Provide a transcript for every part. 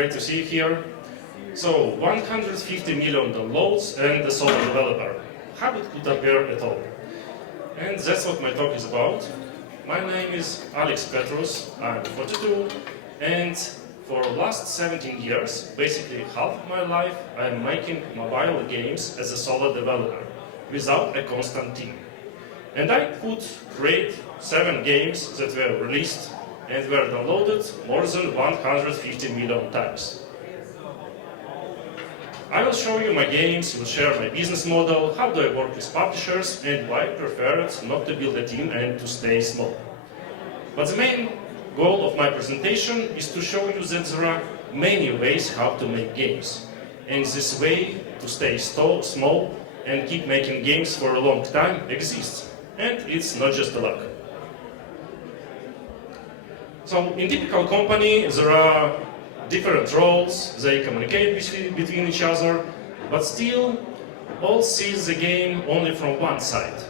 great to see you here. So, 150 million downloads and a solo developer. How it could appear at all? And that's what my talk is about. My name is Alex Petrus, I'm 42, and for the last 17 years, basically half of my life, I'm making mobile games as a solo developer, without a constant team. And I could create 7 games that were released and were downloaded more than 150 million times. I will show you my games, will share my business model, how do I work with publishers, and why I prefer it not to build a team and to stay small. But the main goal of my presentation is to show you that there are many ways how to make games. And this way to stay small and keep making games for a long time exists. And it's not just a luck. So in typical company there are different roles, they communicate between each other, but still all see the game only from one side.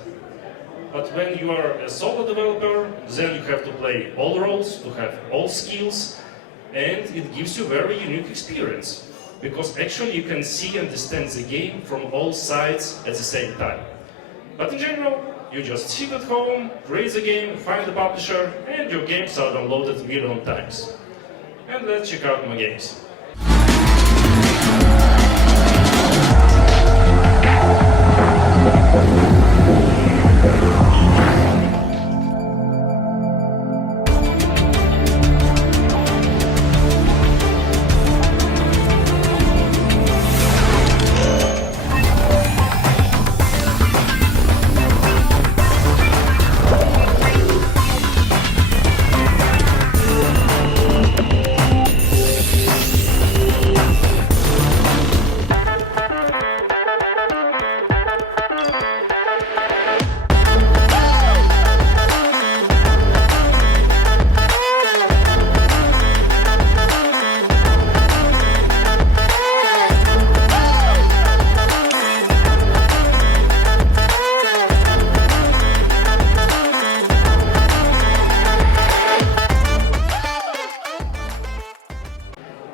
But when you are a solo developer, then you have to play all roles, to have all skills, and it gives you very unique experience. Because actually you can see and understand the game from all sides at the same time. But in general, you just sit at home, create the game, find the publisher, and your games are downloaded a million times. And let's check out my games.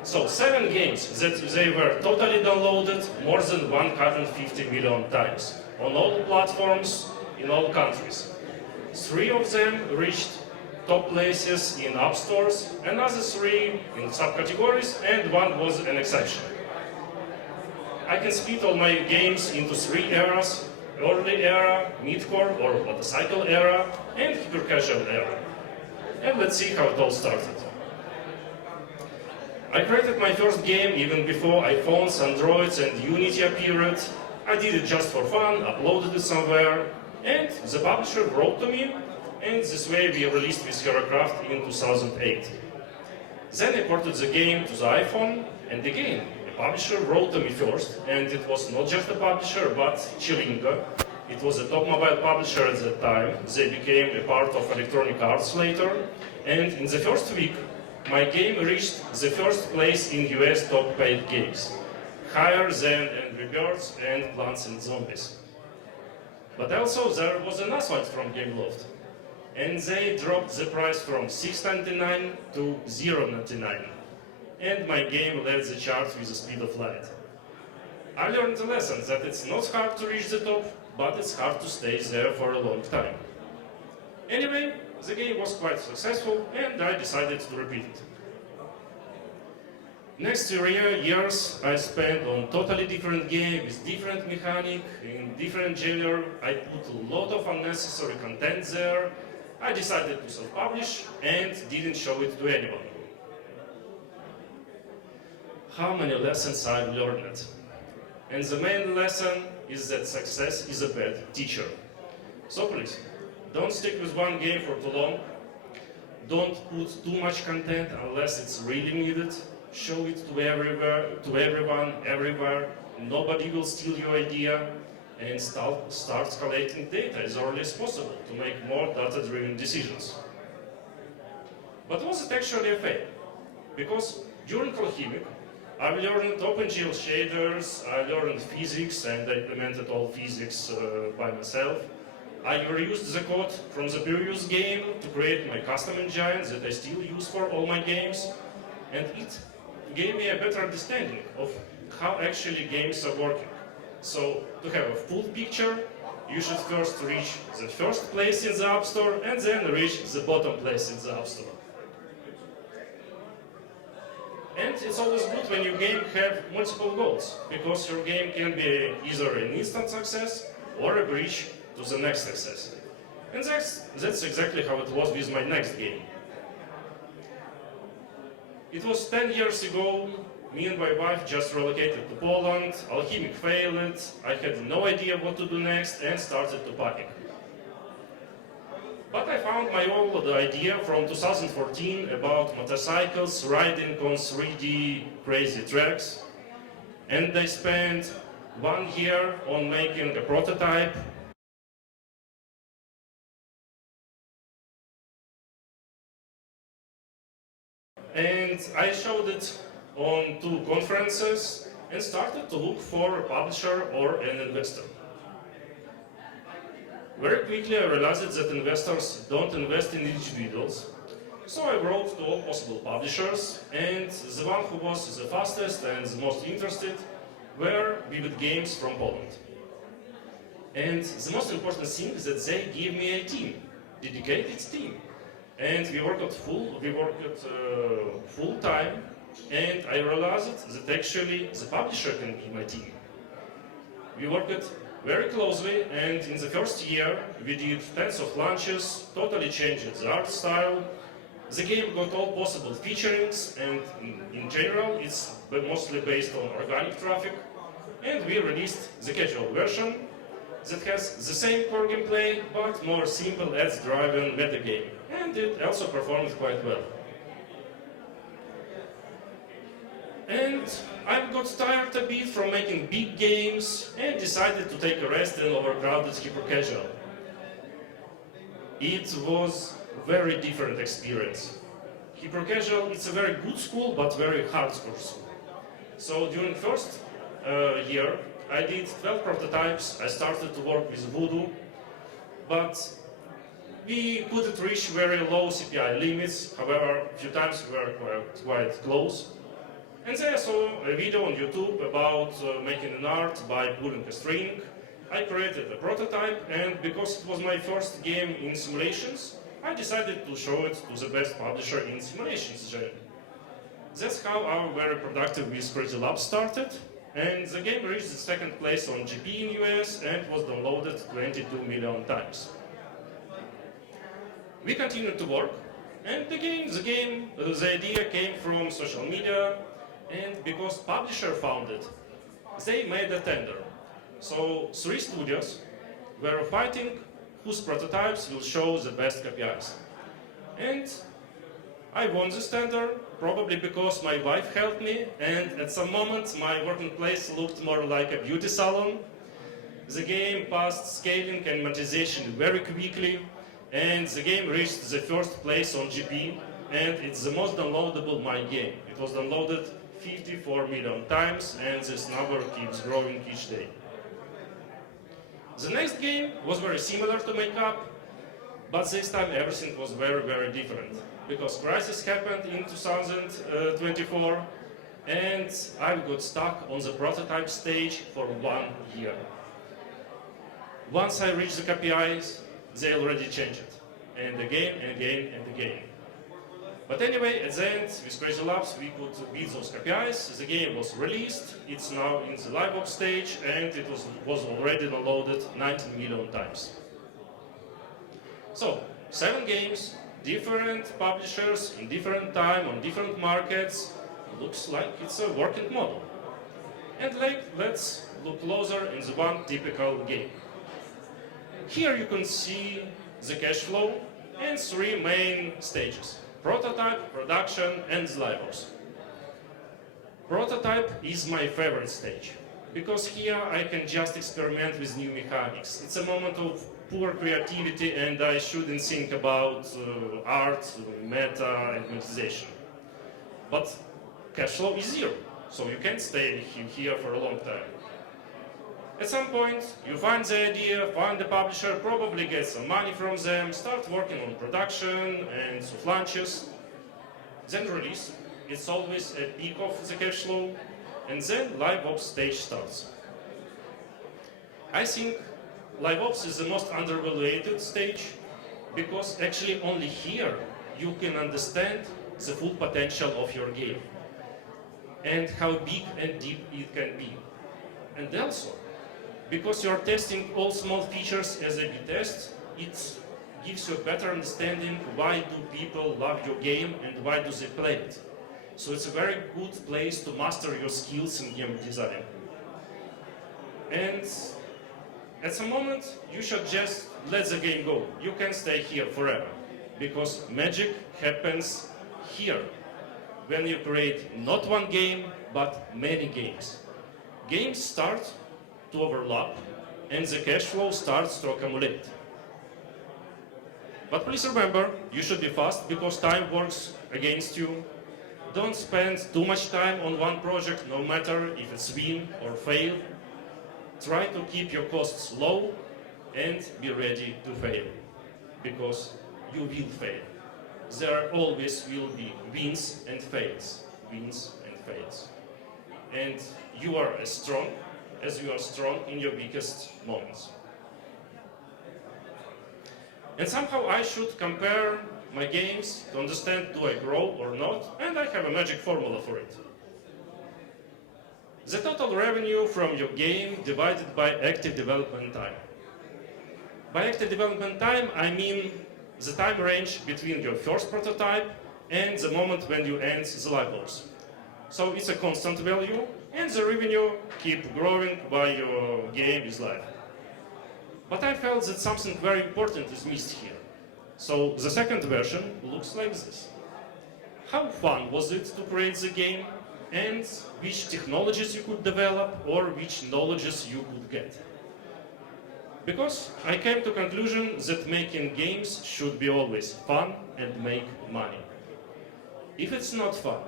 So 7 games that they were totally downloaded more than 150 million times on all platforms in all countries. 3 of them reached top places in app stores, another 3 in subcategories, and 1 was an exception. I can split all my games into 3 eras: early era, mid-core or motorcycle era, and hyper-casual era. And let's see how it all started. I created my first game even before iPhones, Androids and Unity appeared. I did it just for fun, uploaded it somewhere, and the publisher wrote to me, and this way we released with HeroCraft in 2008. Then I ported the game to the iPhone, and again, the publisher wrote to me first, and it was not just a publisher, but Chilinga. It was a top mobile publisher at that time. They became a part of Electronic Arts later, and in the first week, my game reached the first place in US top paid games, higher than Angry Birds and Plants and Zombies. But also there was an announcement from Gameloft, and they dropped the price from $6.99 to $0.99, and my game led the charts with the speed of light. I learned the lesson that it's not hard to reach the top, but it's hard to stay there for a long time. Anyway, the game was quite successful, and I decided to repeat it. Next 3 years I spent on totally different game with different mechanic, in different genre. I put a lot of unnecessary content there. I decided to self-publish and didn't show it to anyone. How many lessons I've learned? And the main lesson is that success is a bad teacher. So please, don't stick with one game for too long. Don't put too much content unless it's really needed. Show it to everyone, everywhere. Nobody will steal your idea. And start collecting data as early as possible to make more data-driven decisions. But was it actually a fail? Because during Alchemic, I learned OpenGL shaders, I learned physics, and I implemented all physics by myself. I reused the code from the previous game to create my custom engine that I still use for all my games, and it gave me a better understanding of how actually games are working. So to have a full picture, you should first reach the first place in the App Store and then reach the bottom place in the App Store. And it's always good when your game have multiple goals, because your game can be either an instant success or a bridge to the next success. And that's exactly how it was with my next game. It was 10 years ago. Me and my wife just relocated to Poland. Alchemic failed. I had no idea what to do next and started to panic. But I found my old idea from 2014 about motorcycles riding on 3D crazy tracks. And I spent 1 year on making a prototype. And I showed it on 2 conferences and started to look for a publisher or an investor. Very quickly I realized that investors don't invest in individuals. So I wrote to all possible publishers, and the one who was the fastest and the most interested were Vivid Games from Poland. And the most important thing is that they give me a team, dedicated team. And we worked full time, and I realized that actually the publisher can be my team. We worked very closely, and in the first year we did tens of launches, totally changed the art style. The game got all possible featurings, and in general it's mostly based on organic traffic. And we released the casual version that has the same core gameplay, but more simple ads-driven metagame. And it also performed quite well. And I got tired a bit from making big games and decided to take a rest in overcrowded hyper-casual. It was a very different experience. Hyper-casual is a very good school, but very hardcore school. So during first year, I did 12 prototypes. I started to work with Voodoo, but we couldn't reach very low CPI limits. However, a few times we were quite close. And then I saw a video on YouTube about making an art by pulling a string. I created a prototype, and because it was my first game in simulations, I decided to show it to the best publisher in simulations genre. That's how our very productive with Crazy Labs started, and the game reached the second place on GP in US and was downloaded 22 million times. We continued to work, and the idea came from social media. And because publisher found it, they made a tender. So 3 studios were fighting whose prototypes will show the best KPIs. And I won this tender, probably because my wife helped me, and at some moment my working place looked more like a beauty salon. The game passed scaling and monetization very quickly, and the game reached the first place on GP, and it's the most downloadable my game. It was downloaded 54 million times, and this number keeps growing each day. The next game was very similar to Make Up, but this time everything was very, very different. Because crisis happened in 2024, and I got stuck on the prototype stage for 1 year. Once I reached the KPIs, they already changed it. And again, and again, and again. But anyway, at the end, with Crazy Labs, we could beat those KPIs. The game was released, it's now in the live ops stage, and it was already downloaded 19 million times. So, 7 games, different publishers, in different time, on different markets. Looks like it's a working model. And let's look closer in the one typical game. Here you can see the cash flow and 3 main stages. Prototype, production, and live ops. Prototype is my favorite stage, because here I can just experiment with new mechanics. It's a moment of pure creativity, and I shouldn't think about art, meta, and monetization. But cash flow is 0, so you can't stay here for a long time. At some point, you find the idea, find the publisher, probably get some money from them, start working on production and soft launches, then release. it's always a peak of the cash flow, and then live ops stage starts. I think live ops is the most undervalued stage because actually only here you can understand the full potential of your game and how big and deep it can be. And also, because you're testing all small features as a B test, it gives you a better understanding why do people love your game and why do they play it. So it's a very good place to master your skills in game design. And at some moment, you should just let the game go. You can stay here forever, because magic happens here, when you create not one game, but many games. Games start to overlap, and the cash flow starts to accumulate. But please remember, you should be fast, because time works against you. Don't spend too much time on one project, no matter if it's win or fail. Try to keep your costs low and be ready to fail, because you will fail. There always will be wins and fails, wins and fails. And you are as strong as you are strong in your weakest moments. And somehow I should compare my games to understand do I grow or not, and I have a magic formula for it. The total revenue from your game divided by active development time. By active development time, I mean the time range between your first prototype and the moment when you end the live ops. So it's a constant value, and the revenue keep growing while your game is live. But I felt that something very important is missed here. So the second version looks like this. How fun was it to create the game, and which technologies you could develop or which knowledges you could get? Because I came to the conclusion that making games should be always fun and make money. If it's not fun,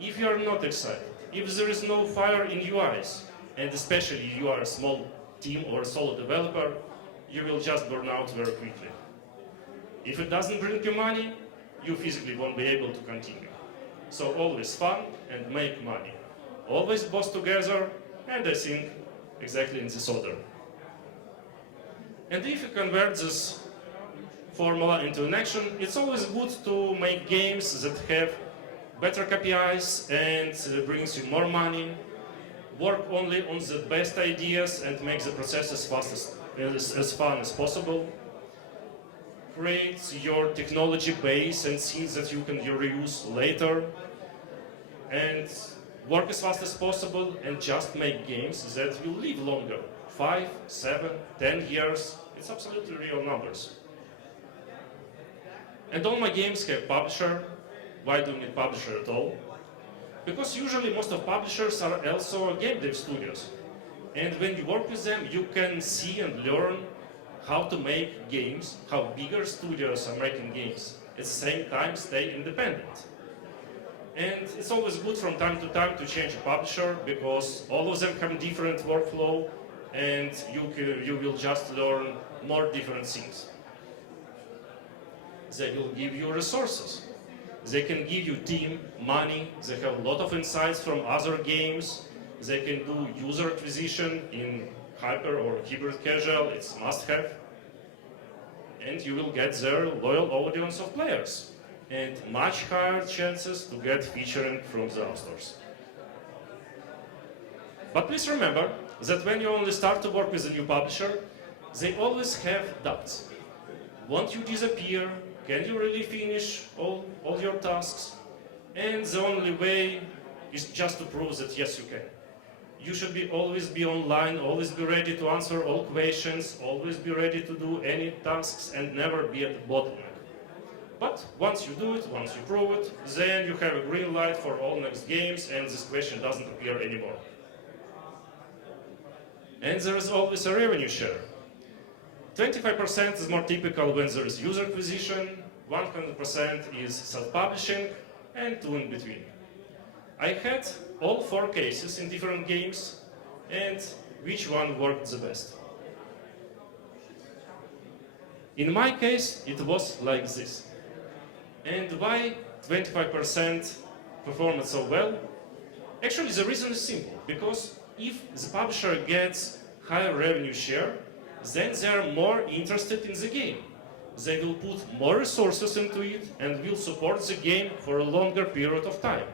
if you are not excited, if there is no fire in your eyes, and especially if you are a small team or a solo developer, you will just burn out very quickly. If it doesn't bring you money, you physically won't be able to continue. So always fun and make money. Always both together, and I think exactly in this order. And if you convert this formula into an action, it's always good to make games that have better KPIs and brings you more money. Work only on the best ideas and make the process as fun as possible. Create your technology base and things that you can reuse later. And work as fast as possible and just make games that will live longer. 5, 7, 10 years. It's absolutely real numbers. And all my games have publisher. Why do you need publisher at all? Because usually most of publishers are also game dev studios. And when you work with them, you can see and learn how to make games, how bigger studios are making games. At the same time, stay independent. And it's always good from time to time to change a publisher, because all of them have different workflow, and you will just learn more different things. They will give you resources. They can give you team, money. They have a lot of insights from other games. They can do user acquisition in hyper or hybrid casual. It's must-have. And you will get their loyal audience of players and much higher chances to get featuring from the app stores. But please remember that when you only start to work with a new publisher, they always have doubts. Won't you disappear? Can you really finish all your tasks? And the only way is just to prove that yes, you can. You should always be online, always be ready to answer all questions, always be ready to do any tasks, and never be at the bottleneck. But once you do it, once you prove it, then you have a green light for all next games, and this question doesn't appear anymore. And there is always a revenue share. 25% is more typical when there is user acquisition, 100% is self-publishing, and 2 in between. I had all 4 cases in different games, and which one worked the best? In my case, it was like this. And why 25% performed so well? Actually, the reason is simple, because if the publisher gets higher revenue share, then they are more interested in the game. They will put more resources into it and will support the game for a longer period of time.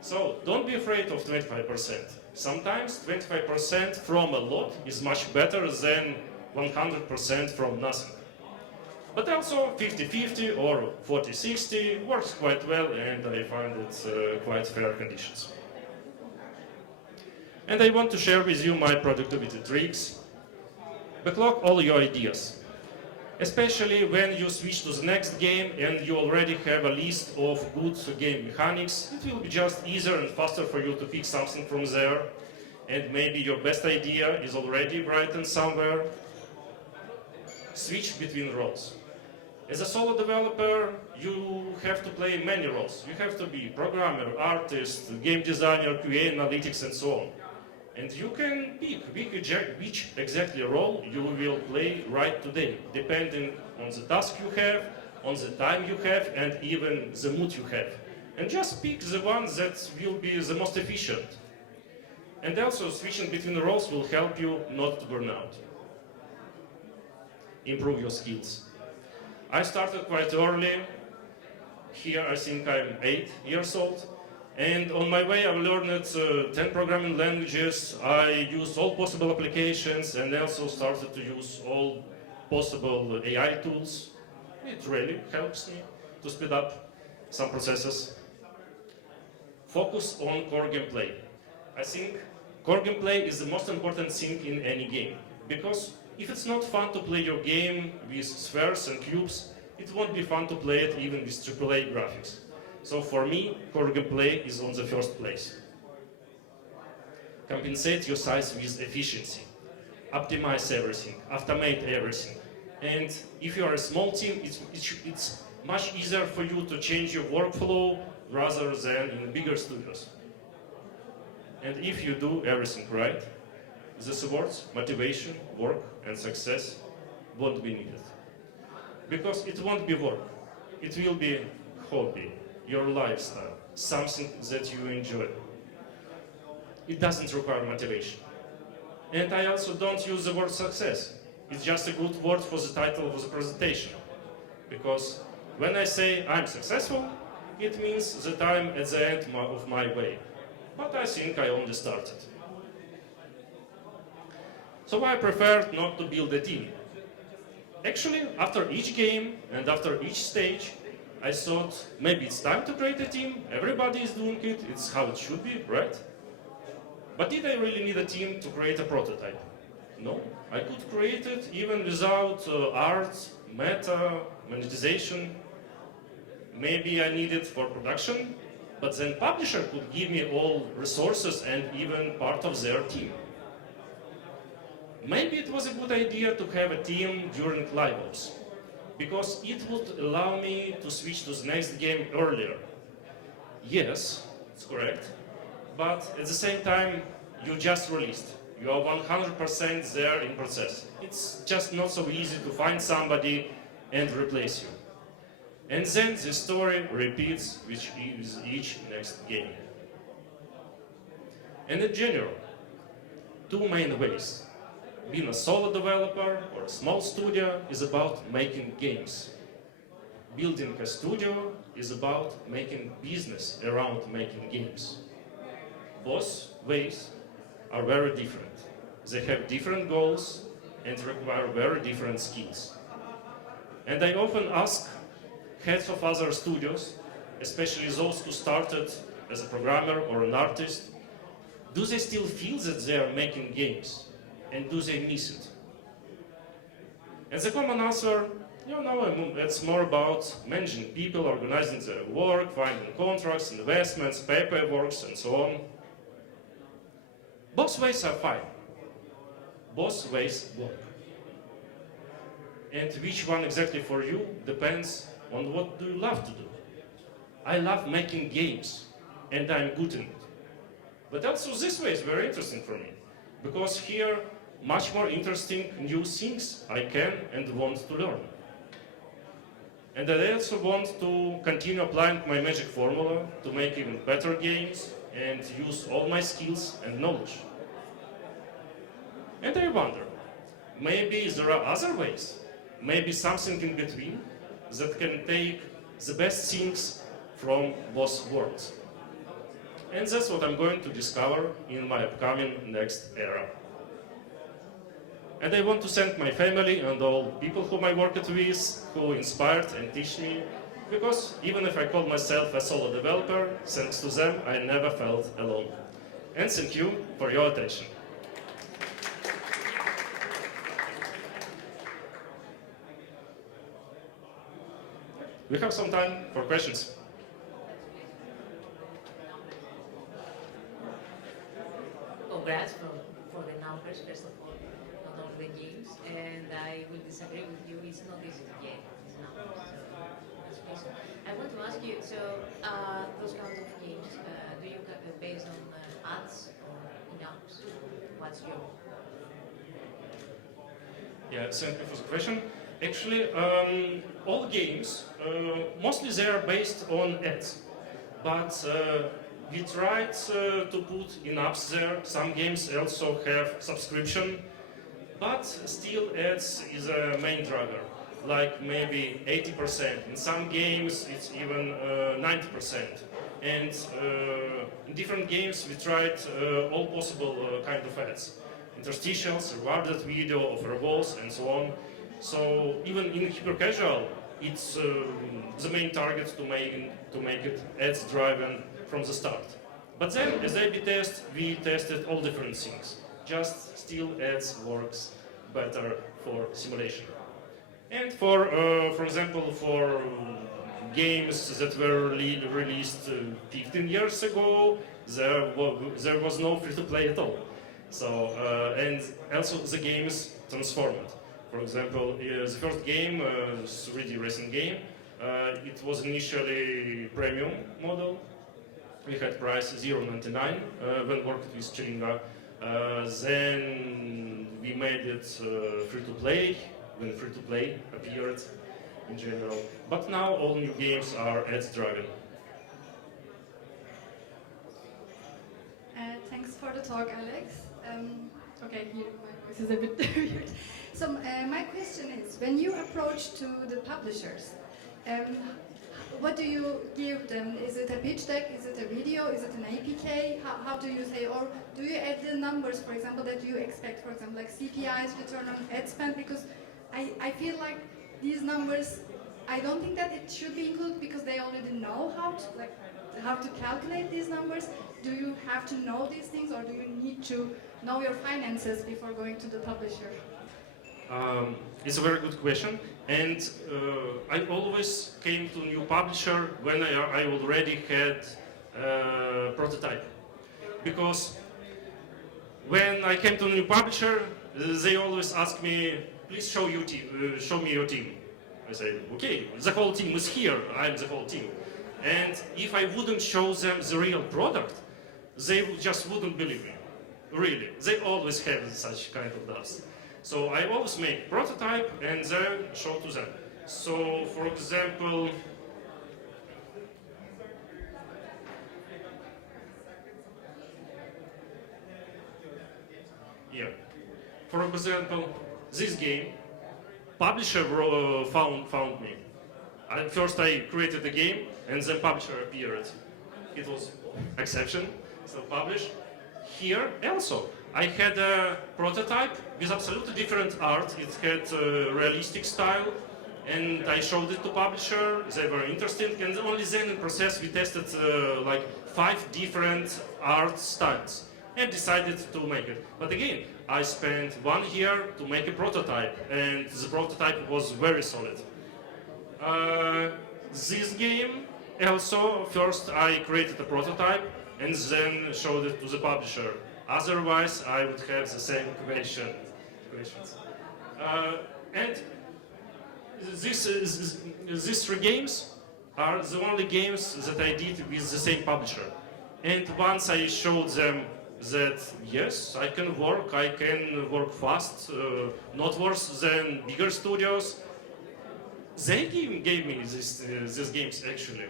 So don't be afraid of 25%. Sometimes 25% from a lot is much better than 100% from nothing. But also 50-50 or 40-60 works quite well, and I find it quite fair conditions. And I want to share with you my productivity tricks. Backlog all your ideas, especially when you switch to the next game and you already have a list of good game mechanics. It will be just easier and faster for you to pick something from there, and maybe your best idea is already written somewhere. Switch between roles. As a solo developer, you have to play many roles. You have to be programmer, artist, game designer, QA analytics, and so on. And you can pick which exactly role you will play right today, depending on the task you have, on the time you have, and even the mood you have. And just pick the one that will be the most efficient. And also, switching between roles will help you not to burn out. Improve your skills. I started quite early. Here I think I'm 8 years old. And on my way I learned 10 programming languages. I used all possible applications and also started to use all possible AI tools. It really helps me to speed up some processes. Focus on core gameplay. I think core gameplay is the most important thing in any game, because if it's not fun to play your game with spheres and cubes, it won't be fun to play it even with AAA graphics. So for me, core gameplay is on the first place. Compensate your size with efficiency. Optimize everything, automate everything. And if you are a small team, it's much easier for you to change your workflow rather than in bigger studios. And if you do everything right, the supports, motivation, work, and success won't be needed. Because it won't be work. It will be hobby, your lifestyle, something that you enjoy. It doesn't require motivation. And I also don't use the word success. It's just a good word for the title of the presentation. Because when I say I'm successful, it means that I'm at the end of my way. But I think I only started. So I prefer not to build a team. Actually, after each game and after each stage, I thought maybe it's time to create a team. Everybody is doing it. It's how it should be, right? But did I really need a team to create a prototype? No. I could create it even without art, meta, monetization. Maybe I need it for production, but then publisher could give me all resources and even part of their team. Maybe it was a good idea to have a team during live ops, because it would allow me to switch to the next game earlier. Yes, it's correct, but at the same time, you just released. You are 100% there in process. It's just not so easy to find somebody and replace you. And then the story repeats with each next game. And in general, two main ways. Being a solo developer or a small studio is about making games. Building a studio is about making business around making games. Both ways are very different. They have different goals and require very different skills. And I often ask heads of other studios, especially those who started as a programmer or an artist, do they still feel that they are making games? And do they miss it? And the common answer, it's more about managing people, organizing their work, finding contracts, investments, paperwork, and so on. Both ways are fine. Both ways work. And which one exactly for you depends on what do you love to do. I love making games, and I'm good in it. But also this way is very interesting for me, because here much more interesting new things I can and want to learn. And I also want to continue applying my magic formula to make even better games and use all my skills and knowledge. And I wonder, maybe there are other ways, maybe something in between that can take the best things from both worlds. And that's what I'm going to discover in my upcoming next era. And I want to thank my family and all people whom I worked with, who inspired and teach me, because even if I call myself a solo developer, thanks to them, I never felt alone. And thank you for your attention. We have some time for questions. Congrats for the numbers, first of all, not only the games. And I will disagree with you, it's not easy to get these numbers. So that's reason. I want to ask you, so those kinds of games, do you based on ads or in-apps? What's your... Yeah, thank you for the question. Actually, all games, mostly they are based on ads. But we tried to put in apps there. Some games also have subscription, but still ads is a main driver, like maybe 80%. In some games it's even 90%. And in different games we tried all possible kind of ads. Interstitials, rewarded video, offer walls, and so on. So even in hyper casual, it's the main target to make it ads driven from the start. But then, as A/B test, we tested all different things. Just still ads works better for simulation. And for example, for games that were released 15 years ago, there was no free-to-play at all. So and also the games transformed. For example, the first game, 3D racing game, it was initially premium model. We had price $0.99 when worked with Chiringa. Then we made it free-to-play when free-to-play appeared in general. But now all new games are ads-driven. Thanks for the talk, Alex. Okay, here my voice is a bit weird. So my question is, when you approach to the publishers, what do you give them? Is it a pitch deck? Is it a video? Is it an APK? How do you say, or do you add the numbers, for example, that you expect, for example, like CPIs, return on ad spend? Because I feel like these numbers, I don't think that it should be included because they already know how to calculate these numbers. Do you have to know these things, or do you need to know your finances before going to the publisher? It's a very good question, and I always came to new publisher when I already had a prototype, because when I came to a new publisher, they always ask me, please show me your team. I say, okay, the whole team is here, I'm the whole team. And if I wouldn't show them the real product, they just wouldn't believe me. Really, they always have such kind of doubts. So I always make prototype and then show to them. So for example, this game, publisher found me. First I created the game and then publisher appeared. It was exception, so publish. Here also, I had a prototype with absolutely different art. It had a realistic style, and I showed it to publisher. They were interested, and only then in process we tested like 5 different art styles and decided to make it. But again, I spent 1 year to make a prototype, and the prototype was very solid. This game also, first I created a prototype and then showed it to the publisher. Otherwise, I would have the same questions. And these 3 games are the only games that I did with the same publisher. And once I showed them that yes, I can work fast, not worse than bigger studios, They gave me these games actually.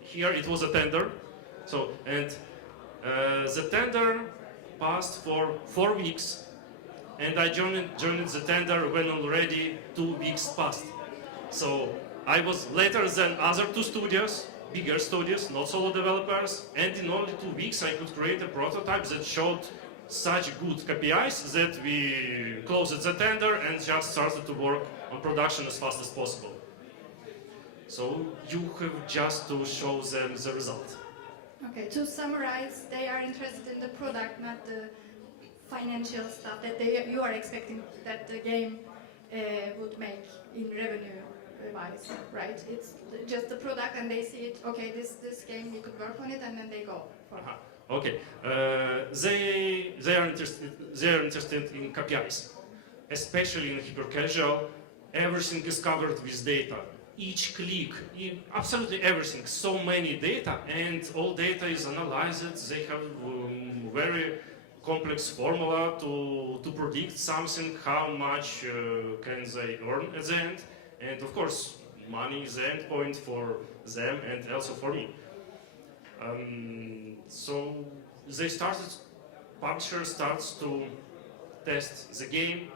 Here it was a tender, so and the tender passed for 4 weeks, and I joined the tender when already 2 weeks passed. So I was later than other two studios, bigger studios, not solo developers, and in only 2 weeks I could create a prototype that showed such good KPIs that we closed the tender and just started to work on production as fast as possible. So you have just to show them the result. Okay, to summarize, they are interested in the product, not the financial stuff that you are expecting that the game would make in revenue-wise, right? It's just the product, and they see it. Okay, this game we could work on it, and then they go for it. Okay, they are interested in KPIs, especially in hyper casual. Everything is covered with data. Each click, absolutely everything, so many data, and all data is analyzed. They have very complex formula to predict something, how much can they earn at the end, and of course, money is the end point for them and also for me. So they publisher starts to test the game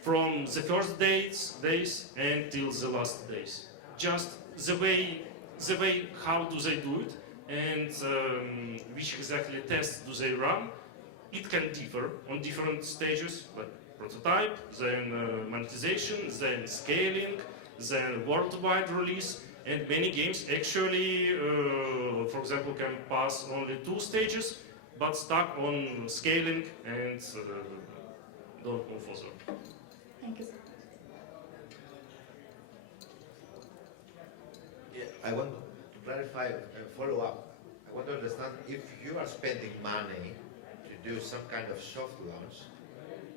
from the first days until the last days. Just the way how do they do it, and which exactly tests do they run. It can differ on different stages, like prototype, then monetization, then scaling, then worldwide release, and many games actually, for example, can pass only 2 stages, but stuck on scaling and don't move further. Thank you. Yeah, I want to clarify and follow up. I want to understand if you are spending money to do some kind of soft launch,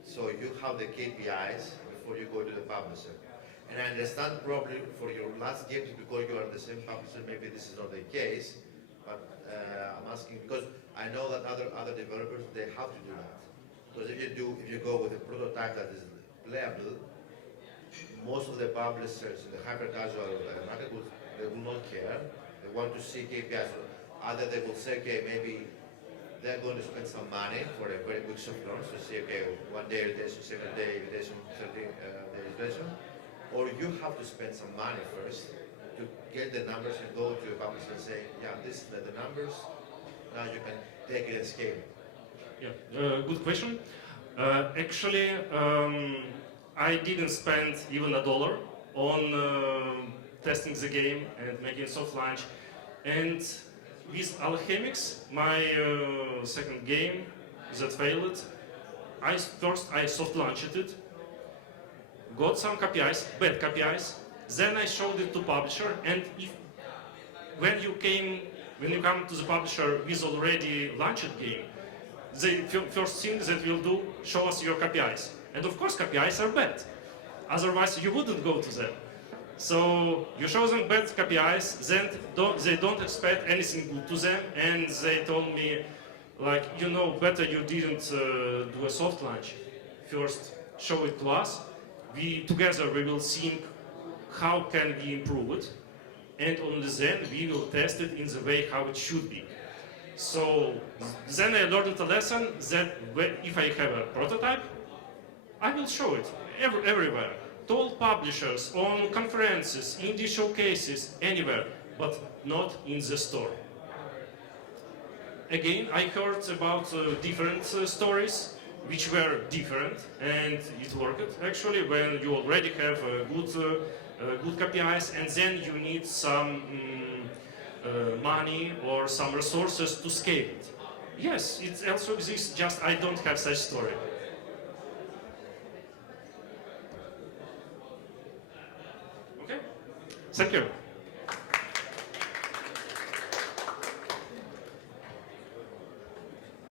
so you have the KPIs before you go to the publisher. And I understand probably for your last games, because you are the same publisher, maybe this is not the case, but I'm asking because I know that other developers, they have to do that. Because if you go with a prototype that is playable, most of the publishers in the hyper-casual market they will not care. They want to see KPIs. Either they will say, okay, maybe they're going to spend some money for a very quick soft launch to see, okay, 1 day irritation, 7-day irritation, 30-day irritation, or you have to spend some money first to get the numbers and go to a publisher and say, yeah, this are the numbers. Now you can take it and scale it. Yeah, good question. Actually, I didn't spend even $1 on testing the game and making soft launch. And with Alchemix, my second game that failed, I soft launched it, got some KPIs, bad KPIs, then I showed it to publisher, and when you come to the publisher with already launched game, the first thing that will do, show us your KPIs. And of course KPIs are bad, otherwise you wouldn't go to them. So you show them bad KPIs, then they don't expect anything good to them, and they told me, like, you know, better you didn't do a soft launch. First, show it to us. Together we will think how can we improve it, and only then we will test it in the way how it should be. So then I learned a lesson that if I have a prototype, I will show it everywhere. To all publishers, on conferences, indie showcases, anywhere, but not in the store. Again, I heard about different stories which were different, and it worked actually when you already have good KPIs, and then you need some money or some resources to scale it. Yes, it also exists, just I don't have such story. Okay? Thank you.